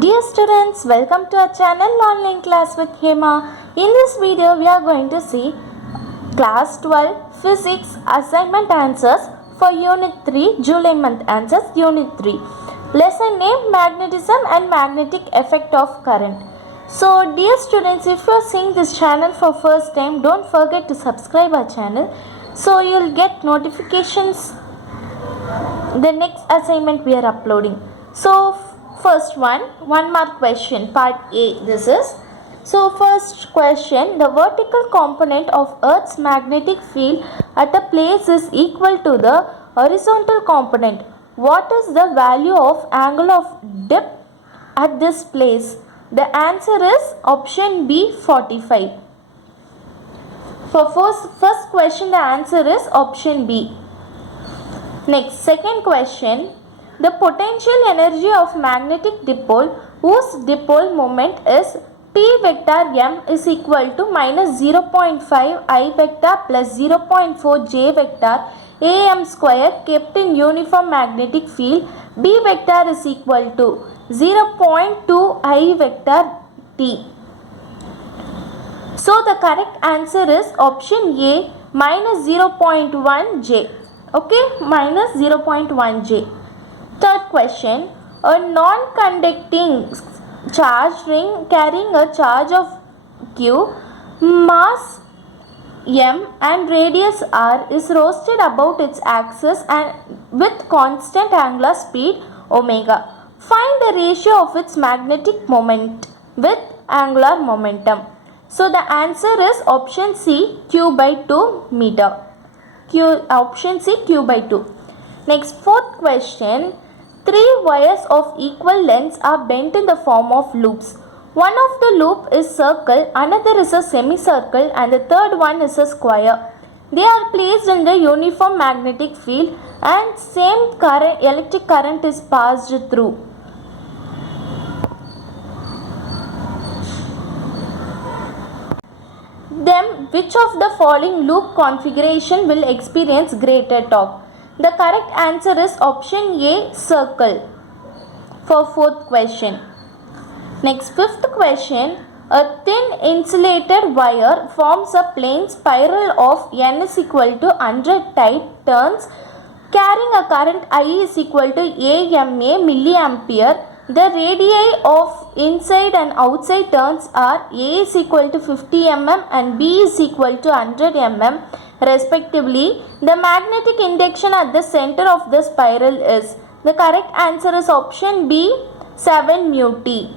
Dear students, welcome to our channel Online Class with Hema. In this video, we are going to see Class 12 Physics Assignment Answers for Unit 3, July month answers, Unit 3. Lesson name Magnetism and Magnetic Effect of Current. So, dear students, if you are seeing this channel for first time, don't forget to subscribe our channel so you will get notifications the next assignment we are uploading. So, first one mark question, part A. This is so first question, the vertical component of Earth's magnetic field at a place is equal to the horizontal component. What is the value of angle of dip at this place? The answer is option B, 45. For first question, the answer is option B. Next, second question, the potential energy of magnetic dipole whose dipole moment is P vector m is equal to minus 0.5 I vector plus 0.4 j vector am square kept in uniform magnetic field. B vector is equal to 0.2 I vector t. So the correct answer is option A, minus 0.1 j. Okay, minus 0.1 j. Third question, a non-conducting charged ring carrying a charge of Q, mass m and radius r is rotated about its axis and with constant angular speed omega. Find the ratio of its magnetic moment with angular momentum. So the answer is option C, Q by 2 meter. Option C, Q by 2. Next, fourth question. 3 wires of equal lengths are bent in the form of loops. One of the loop is circle, another is a semicircle and the third one is a square. They are placed in the uniform magnetic field and same current, electric current is passed through. Then which of the following loop configuration will experience greater torque? The correct answer is option A, circle, for fourth question. Next, fifth question, a thin insulated wire forms a plane spiral of n is equal to 100 tight turns carrying a current I is equal to AMA milliampere. The radii of inside and outside turns are A is equal to 50 mm and B is equal to 100 mm respectively. The magnetic induction at the center of the spiral is. The correct answer is option B, 7 mu t.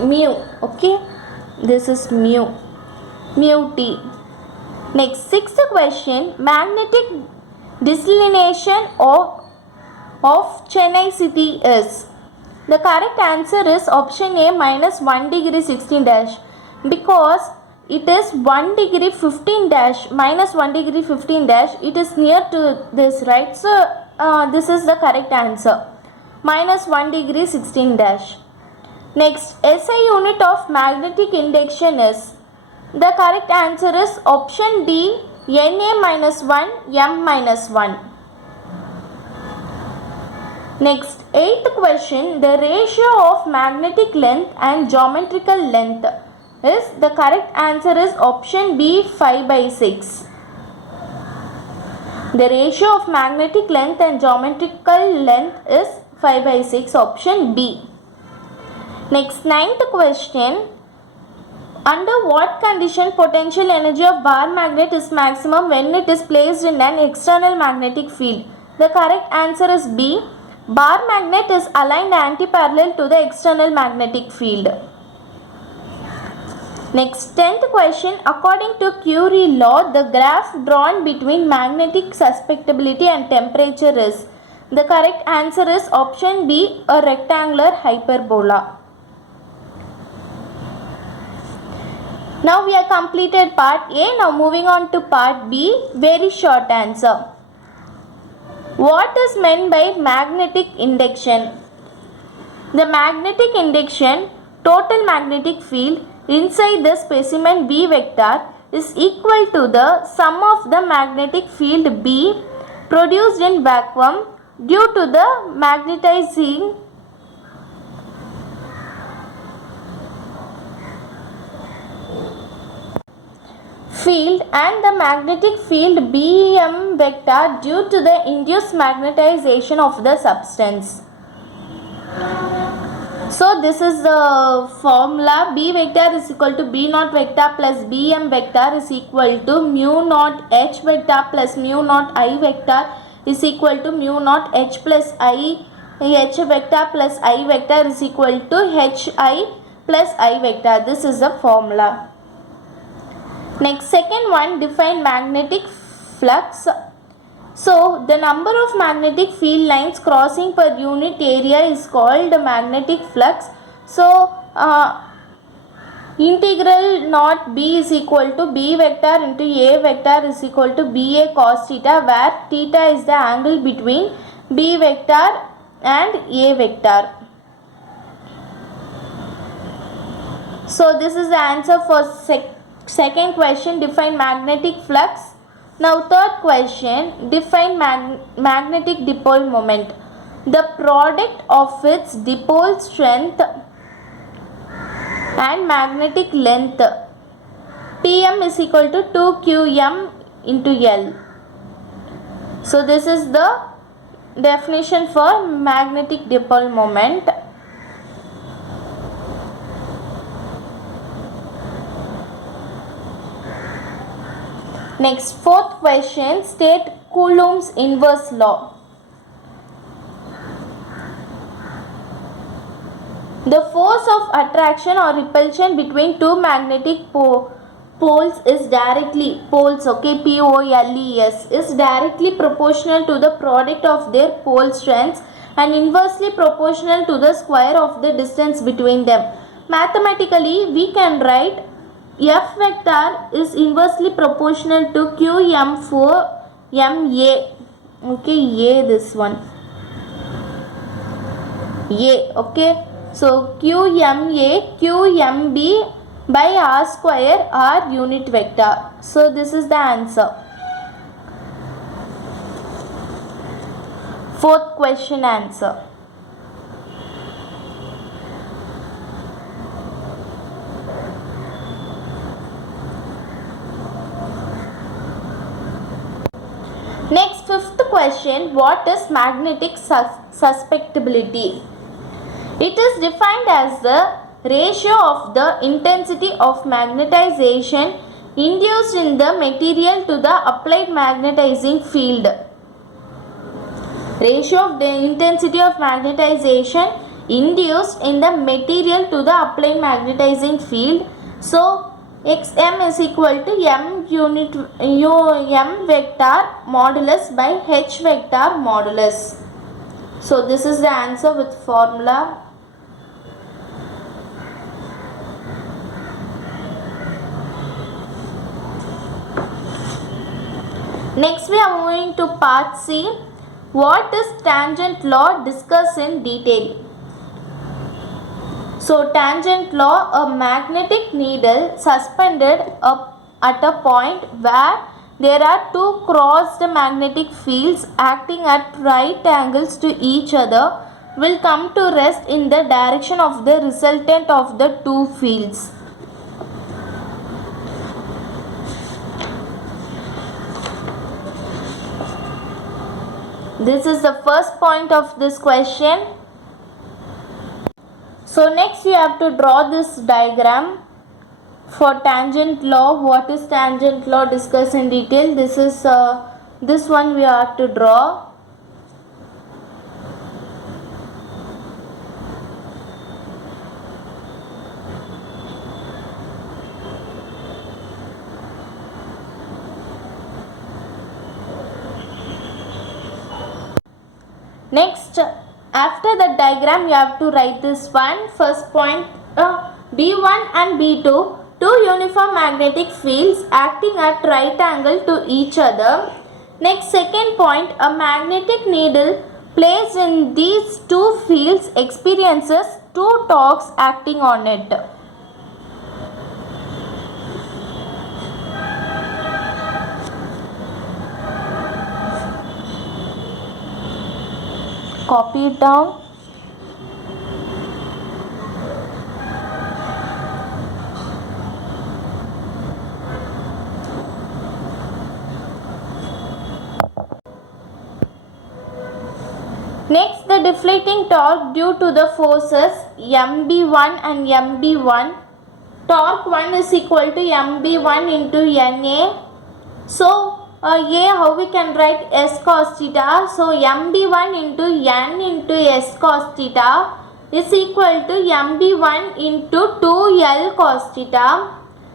Mu, okay, this is mu t. Next, sixth question, magnetic declination of Chennai city is. The correct answer is option A, minus 1 degree 16 dash, because it is 1 degree 15 dash, minus 1 degree 15 dash, it is near to this, right? So this is the correct answer, minus 1 degree 16 dash. Next, SI unit of magnetic induction is. The correct answer is option D, Na minus 1, M minus 1. Next, eighth question, the ratio of magnetic length and geometrical length is. The correct answer is option B, 5 by 6. The ratio of magnetic length and geometrical length is 5 by 6, option B. Next, ninth question, under what condition potential energy of bar magnet is maximum when it is placed in an external magnetic field? The correct answer is B. Bar magnet is aligned anti-parallel to the external magnetic field. Next, 10th question, according to Curie law, the graph drawn between magnetic susceptibility and temperature is. The correct answer is option B, a rectangular hyperbola. Now we have completed part A. Now moving on to part B, very short answer. What is meant by magnetic induction? The magnetic induction, total magnetic field inside the specimen B vector is equal to the sum of the magnetic field B produced in vacuum due to the magnetizing field and the magnetic field BM vector due to the induced magnetization of the substance. So this is the formula. B vector is equal to B naught vector plus BM vector is equal to mu naught H vector plus mu naught I vector is equal to mu naught H plus I H vector plus I vector is equal to HI plus I vector. This is the formula. Next, second one, define magnetic flux. So the number of magnetic field lines crossing per unit area is called magnetic flux. So integral naught B is equal to B vector into A vector is equal to BA cos theta, where theta is the angle between B vector and A vector. So this is the answer for second question, define magnetic flux. Now third question, define magnetic dipole moment. The product of its dipole strength and magnetic length Pm is equal to 2qm into L. So this is the definition for magnetic dipole moment. Next, fourth question, state Coulomb's inverse law. The force of attraction or repulsion between two magnetic poles is directly, poles, okay, P-O-L-E-S, is directly proportional to the product of their pole strengths and inversely proportional to the square of the distance between them. Mathematically, we can write F vector is inversely proportional to QM for MA. Okay, A, this one. A, okay. So QMA, QMB by R square are unit vector. So this is the answer. Fourth question answer. Next, fifth question, what is magnetic susceptibility? It is defined as the ratio of the intensity of magnetization induced in the material to the applied magnetizing field. Ratio of the intensity of magnetization induced in the material to the applied magnetizing field. So Xm is equal to m vector modulus by H vector modulus. So this is the answer with formula. Next we are moving to part C. What is tangent law? Discuss in detail. So tangent law, a magnetic needle suspended up at a point where there are two crossed magnetic fields acting at right angles to each other will come to rest in the direction of the resultant of the two fields. This is the first point of this question. So next you have to draw this diagram for tangent law. What is tangent law? Discuss in detail. This is this one we have to draw. Next, after the diagram you have to write this one. First point, B1 and B2, two uniform magnetic fields acting at right angle to each other. Next, second point, a magnetic needle placed in these two fields experiences two torques acting on it. Copy it down. Next, the deflating torque due to the forces Mb1 and Mb1. Torque 1 is equal to Mb1 into Na. So, A, how we can write S cos theta? So, Mb1 into N into S cos theta is equal to Mb1 into 2L cos theta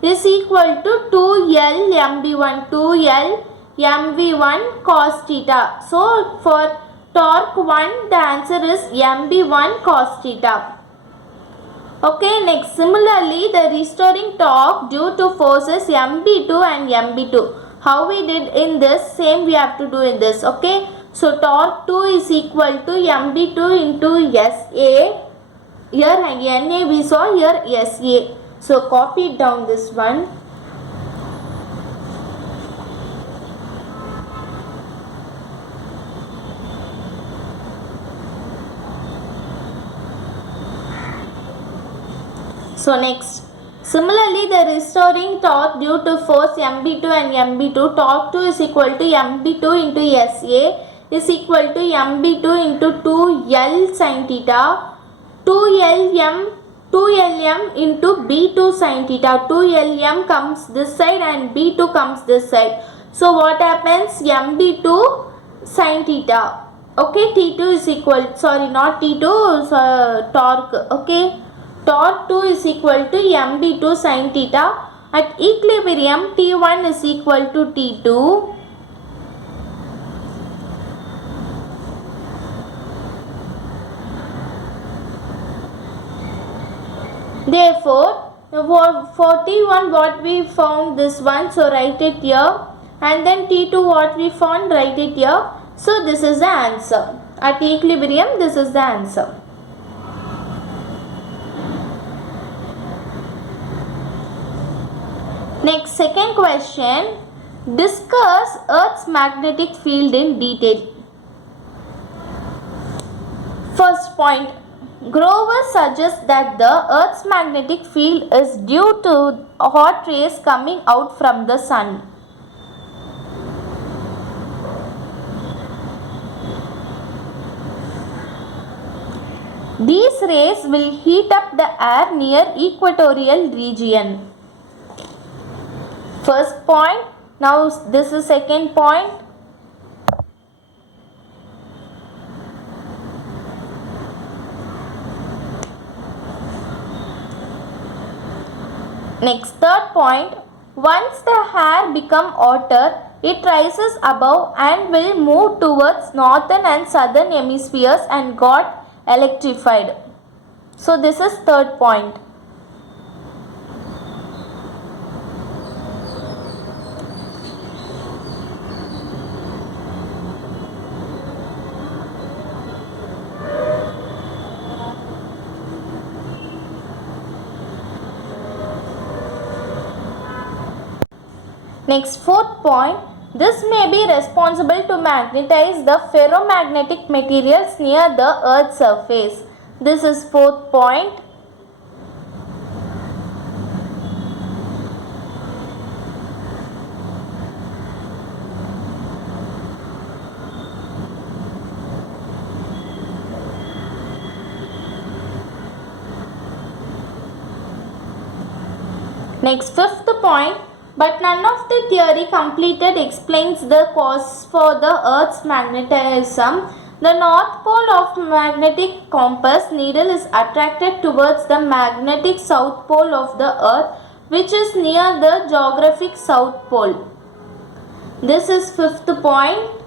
is equal to 2L Mb1, 2L Mv1 cos theta. So, for torque 1, the answer is Mb1 cos theta. Okay, next, similarly, the restoring torque due to forces Mb2 and Mb2. How we did in this, same we have to do in this. Okay, so torque 2 is equal to Mb2 into Sa. Here Na we saw, here Sa. So copy it down this one. So next, similarly, the restoring torque due to force Mb2 and Mb2, torque 2 is equal to Mb2 into Sa is equal to Mb2 into 2L sin theta, 2Lm into B2 sin theta. 2Lm comes this side and B2 comes this side. So what happens? Mb2 sin theta. Okay, T2 is equal, sorry, not T2, torque. Okay, torque 2 is equal to Mb2 sin theta. At equilibrium, T1 is equal to T2. Therefore, for T1 what we found this one, so write it here, and then T2 what we found, write it here. So this is the answer. At equilibrium, this is the answer. Next, second question. Discuss Earth's magnetic field in detail. First point. Grover suggests that the Earth's magnetic field is due to hot rays coming out from the sun. These rays will heat up the air near equatorial region. First point. Now this is second point. Next, third point. Once the air become hotter, it rises above and will move towards northern and southern hemispheres and got electrified. So this is third point. Next, fourth point. This may be responsible to magnetize the ferromagnetic materials near the Earth's surface. This is fourth point. Next, fifth point. But none of the theory completed explains the cause for the Earth's magnetism. The north pole of magnetic compass needle is attracted towards the magnetic south pole of the Earth, which is near the geographic south pole. This is fifth point.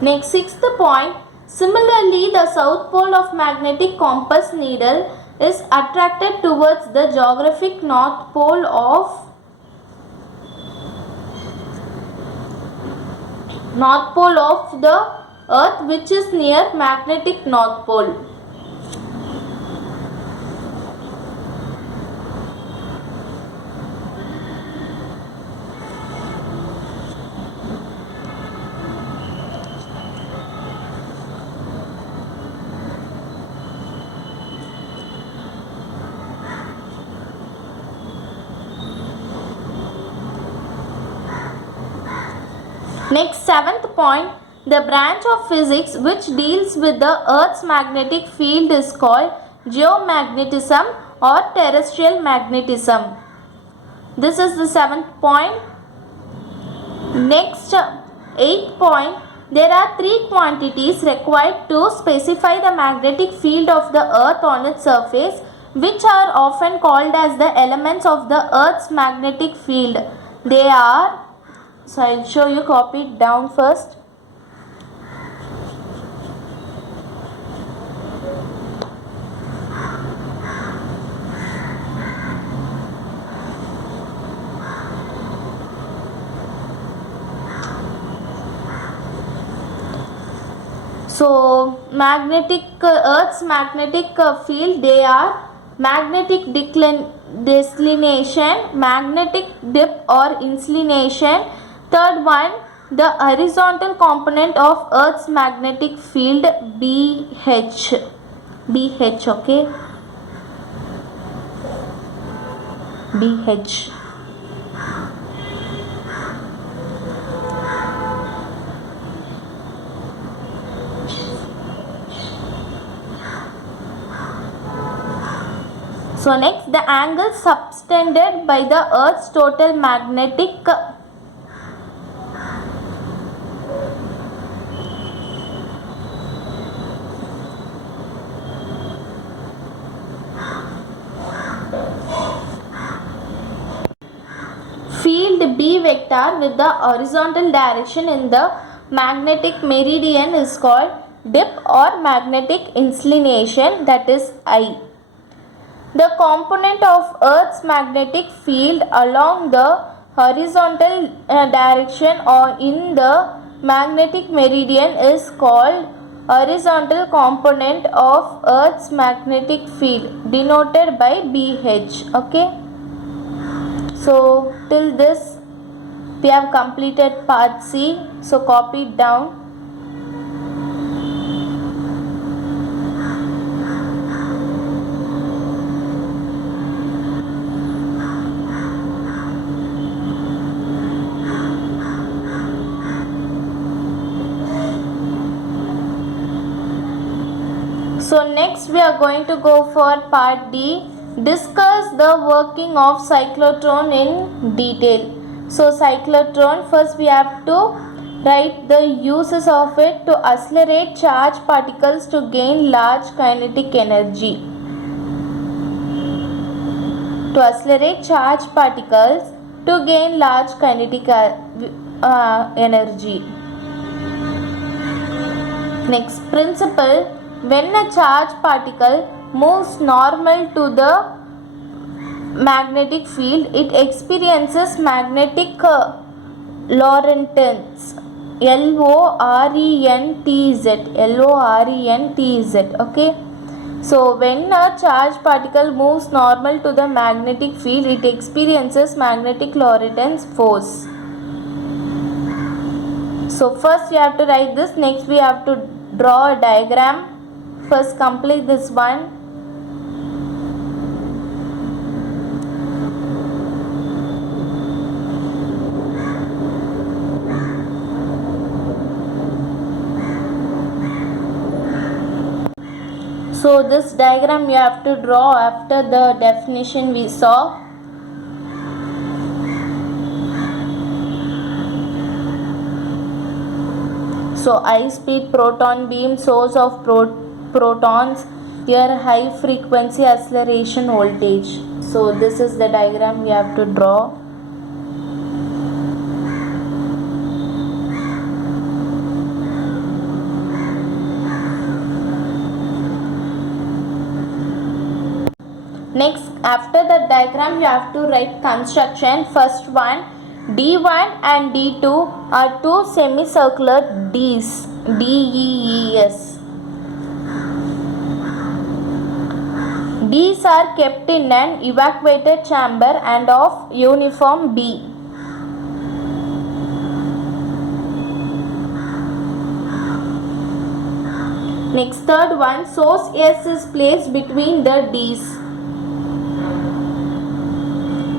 Next, sixth point. Similarly, the south pole of magnetic compass needle is attracted towards the geographic north pole of the Earth, which is near magnetic north pole. Next, seventh point, the branch of physics which deals with the Earth's magnetic field is called geomagnetism or terrestrial magnetism. This is the seventh point. Next, eighth point, there are three quantities required to specify the magnetic field of the Earth on its surface, which are often called as the elements of the Earth's magnetic field. They are, so I'll show you, copy it down first. So Earth's magnetic field, they are magnetic declination, magnetic dip or inclination. Third one, the horizontal component of Earth's magnetic field, BH, okay, BH. So next, the angle subtended by the Earth's total magnetic field B vector with the horizontal direction in the magnetic meridian is called dip or magnetic inclination, that is I. The component of Earth's magnetic field along the horizontal direction or in the magnetic meridian is called horizontal component of Earth's magnetic field, denoted by BH. Okay. So till this we have completed part C. So copy it down. So next we are going to go for part D, discuss the working of cyclotron in detail. So cyclotron, first we have to write the uses of it: to accelerate charged particles to gain large kinetic energy. To accelerate charged particles to gain large kinetic energy. Next, principle: when a charged particle moves normal to the magnetic field, it experiences magnetic Lorentz, Lorentz, okay. So when a charged particle moves normal to the magnetic field, it experiences magnetic Lorentz force. So first you have to write this, next we have to draw a diagram. First complete this one. So this diagram you have to draw after the definition we saw. So high speed proton beam, source of protons, here high frequency acceleration voltage. So this is the diagram you have to draw. Next, after the diagram you have to write construction. First one, D1 and D2 are two semicircular Ds, DEES. These are kept in an evacuated chamber and of uniform B. Next, third one, source S is placed between the Ds.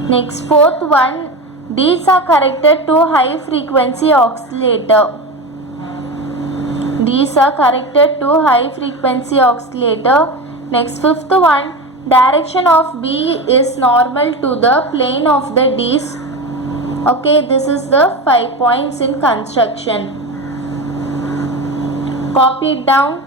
Next, fourth one, Ds are connected to high frequency oscillator. These are connected to high frequency oscillator. Next, fifth one, direction of B is normal to the plane of the Ds. Okay, this is the 5 points in construction. Copy it down.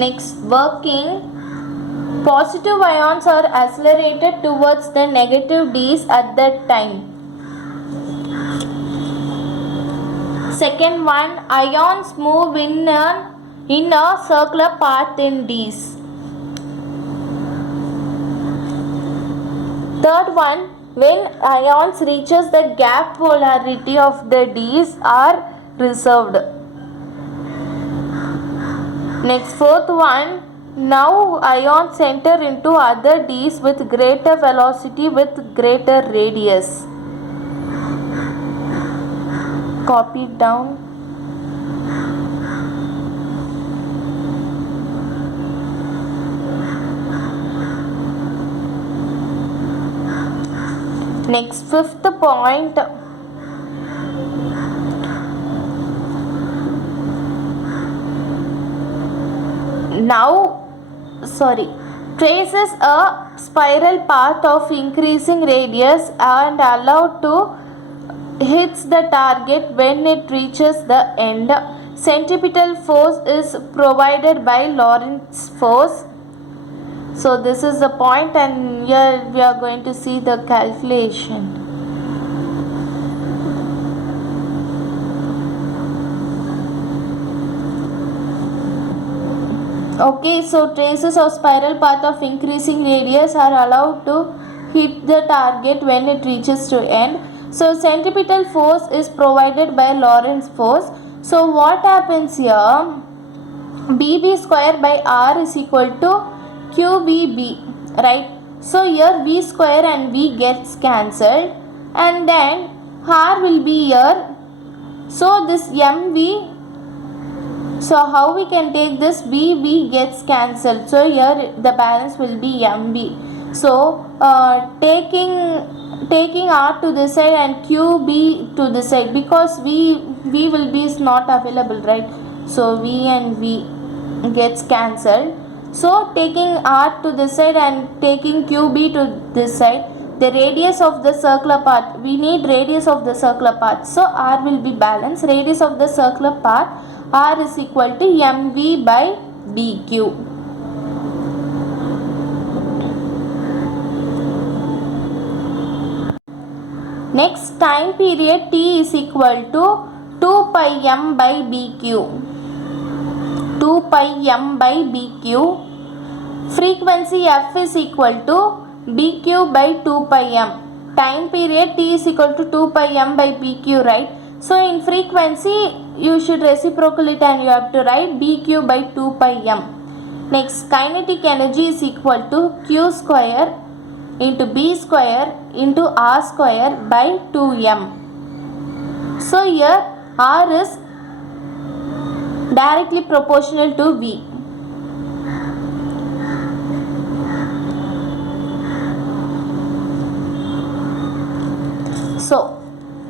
Next, working. Positive ions are accelerated towards the negative Ds at that time. Second one, ions move in a circular path in Ds. Third one, when ions reaches the gap polarity of the Ds are reserved. Next, fourth one, now ions enter into other Ds with greater velocity with greater radius. Copy it down. Next, fifth point, traces a spiral path of increasing radius and allowed to hits the target when it reaches the end. Centripetal force is provided by Lorentz force. So this is the point, and here we are going to see the calculation. Okay, so traces of spiral path of increasing radius are allowed to hit the target when it reaches to end. So centripetal force is provided by Lorentz force. So what happens here? BB square by R is equal to QVB, right? So here V square and V gets cancelled, and then R will be here. So this MV, so how we can take this? BV gets cancelled, so here the balance will be MB. So taking R to this side and QB to this side, because V will be is not available, right? So V and V gets cancelled. So taking R to this side and taking QB to this side, the radius of the circular path, we need radius of the circular path, so R will be balanced. Radius of the circular path, R is equal to MV by dq. Next, time period T is equal to 2 pi m by bq. 2 pi m by bq. Frequency F is equal to bq by 2 pi m. Time period T is equal to 2 pi m by bq, right? So in frequency you should reciprocal it and you have to write bq by 2 pi m. Next, kinetic energy is equal to q square into b square into r square by 2m. So here r is directly proportional to v. So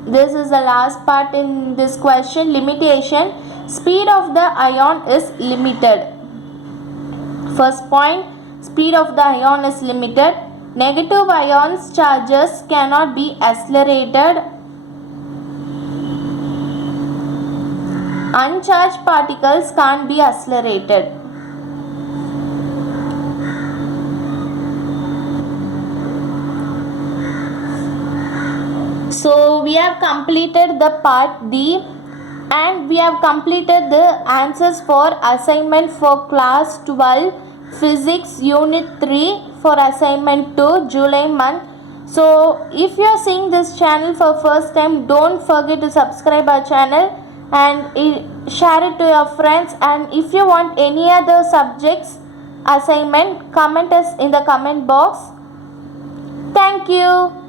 this is the last part in this question. Limitation. Speed of the ion is limited. First point, speed of the ion is limited. Negative ions charges cannot be accelerated. Uncharged particles can't be accelerated. So we have completed the part D, and we have completed the answers for assignment for class 12 physics unit 3 for assignment 2 July month. So if you are seeing this channel for first time, don't forget to subscribe our channel and share it to your friends. And if you want any other subjects assignment, comment us in the comment box. Thank you.